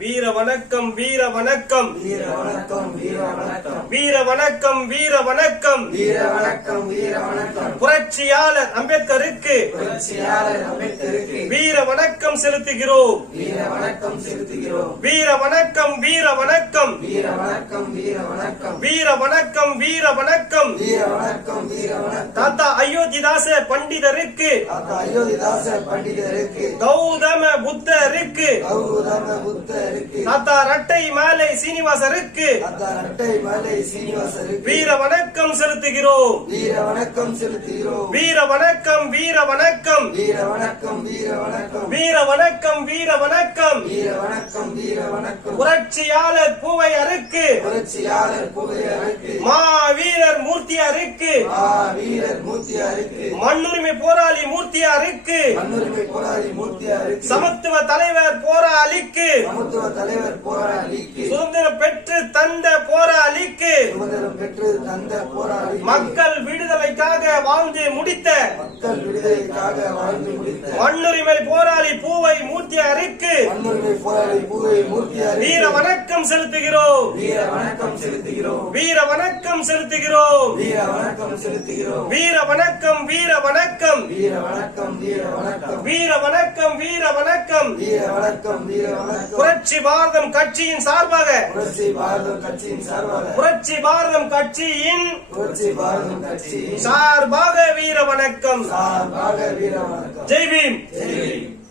வீர வணக்கம் வீர வணக்கம் வீர வணக்கம் வீர வணக்கம் வீர வணக்கம் வீர வணக்கம் வீர வணக்கம் வீர வணக்கம் புரட்சியாளர் அம்பேத்கருக்கு புரட்சியாளர் அம்பேத்கருக்கு வீர வணக்கம் செலுத்துகிறோம். வீர வணக்கம் செலுத்துகிறோம். வீர வணக்கம் வீர வணக்கம் வீர வணக்கம் வீர வணக்கம் வீர வணக்கம் வீர வணக்கம் வீர வணக்கம் வீர வணக்கம் தாத்தா அயோத்திதாச பண்டிதருக்கு தாத்தா அயோத்திதாச பண்டிதருக்கு கௌதம புத்தருக்கு கௌதம புத்தருக்கு தாத்தா இரட்டை மாலை சீனிவாசருக்கு தாத்தா இரட்டை மாலை சீனிவாசருக்கு வீர வணக்கம் செலுத்துகிறோம். வீர வணக்கம் செலுத்துகிறோம். வீர வணக்கம் வீர வணக்கம் வீர வணக்கம் வீர வணக்கம் வீர வணக்கம் வீர வணக்கம் வீர வணக்கம் வீர வணக்கம் புரட்சியாளர் பூவையருக்கு புரட்சியாளர் புகையருக்கு மாவீரர் மூர்த்தியாருக்கு வீரர் மூர்த்தியாருக்கு மண்ணுரிமை போராளி மூர்த்தியாருக்கு மண்ணுரிமை போராளி மூர்த்தியாருக்கு சமத்துவ தலைவர் போராளிக்கு சமத்துவ தலைவர் போராளிக்கு சுதந்திரம் பெற்று தந்த போராளிக்கு சுதந்திரம் பெற்று தந்த போராளி மக்கள் விடுதலைக்காக வாழ்ந்து முடித்த மக்கள் விடுதலைக்காக வாழ்ந்து முடித்த மண்ணுரிமை போராளி பூவை மூர்த்தியாருக்கு மண்ணுரிமை போராளி பூவை மூர்த்தியாருக்கு வீர வணக்கம் செலுத்துகிறோம். வீர வணக்கம் செலுத்துகிறோம். வீர வணக்கம் செலுத்துகிறோம். வீர வணக்கம் செலுத்துகிறோம். வீர வணக்கம் வீர வணக்கம் வீர வணக்கம் வீர வணக்கம் வீர வணக்கம் வீர வணக்கம் வீர வணக்கம் வீர வணக்கம் புரட்சி பாரதம் கட்சியின் சார்பாக புரட்சி பாரதம் கட்சியின் சார்பாக புரட்சி பாரதம் கட்சியின் புரட்சி பாரதம் கட்சியின் சார்பாக வீர வணக்கம். சார்பாக வீர வணக்கம். ஜெய் பீம். ஜெய் பீம்.